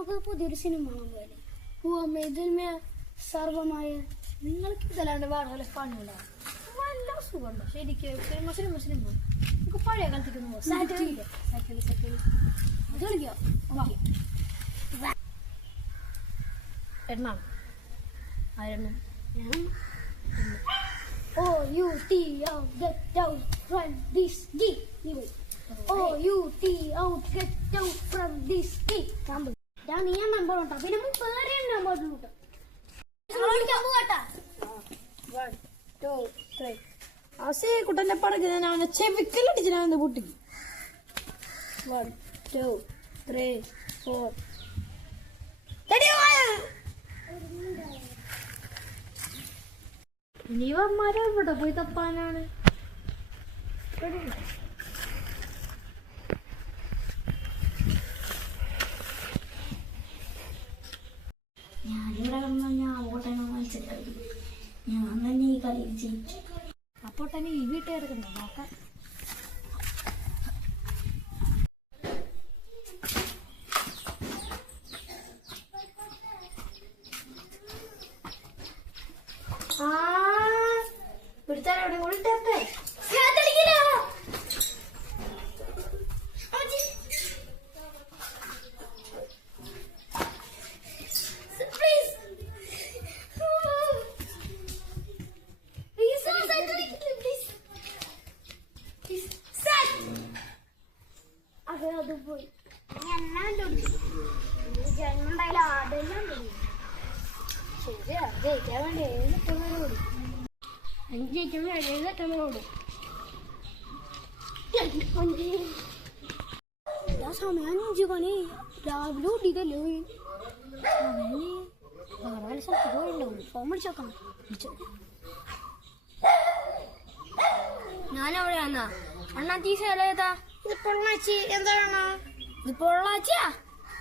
നമുക്ക് പുതിയൊരു സിനിമ പോലെ പോവാം. ഇതിൽ സർവമായ നിങ്ങൾക്ക് ഇതല്ലാണ്ട് വേറെ പണിയുണ്ടാവും. നല്ല സുഖമുണ്ടോ ശരിക്കും സിനിമ നമുക്ക് പഴയ കാലത്തേക്ക് പോവാം. സൈക്കിൾ അത് കളിക്കാം. എണ്ണം ആരെണ്ണം OUT out, get out from this gate. OUT out, get out from this gate. ഞാൻ നീ നമ്പർ ഉണ്ടാ പിന്നെ വേറെ നമ്പർ കിട്ടും. 1 2 3 ആസേ കുട്ടന്റെ പറഞ്ഞ ഞാൻ അവനെ ചെവിക്കലടിച്ച് ഞാൻ പൊട്ടിക്കും. 1 2 3 4 ഇനിവന്മാരെ ഇവിടെ പോയി തപ്പാനാണ്. ഞാനിവിടെ വന്നാൽ ഞാൻ ഓട്ടനെ മത്സരം ഞാൻ തന്നെ ഈ കളി ജയിച്ചു. അപ്പോൾ തന്നെ ഈ വീട്ടുകാർക്കുണ്ടോ നോക്കാം. പിടിച്ചാലോടെ ഉൾട്ടേ അത് പോയി. ജന്മണ്ടായാലും ആടെല്ലാം ശരിയാ ജയിക്കാൻ വേണ്ടി ഏതൊക്കെ ജയിക്കുമ്പോൾ ഏതൊക്കെ സമയം 5 മണി രാവിലെ ഓടിയതല്ലേ. വേറെ സ്ഥലത്ത് പോയിണ്ടാവും. ഫോൺ വിളിച്ചോക്കണം. ഞാനവിടെയാന്നാ അണ്ണാച്ചി സ്ഥലം ഏതാ? ഇത് പൊള്ളാച്ചി. എന്താണ് ഇത് പൊള്ളാച്ചിയാ?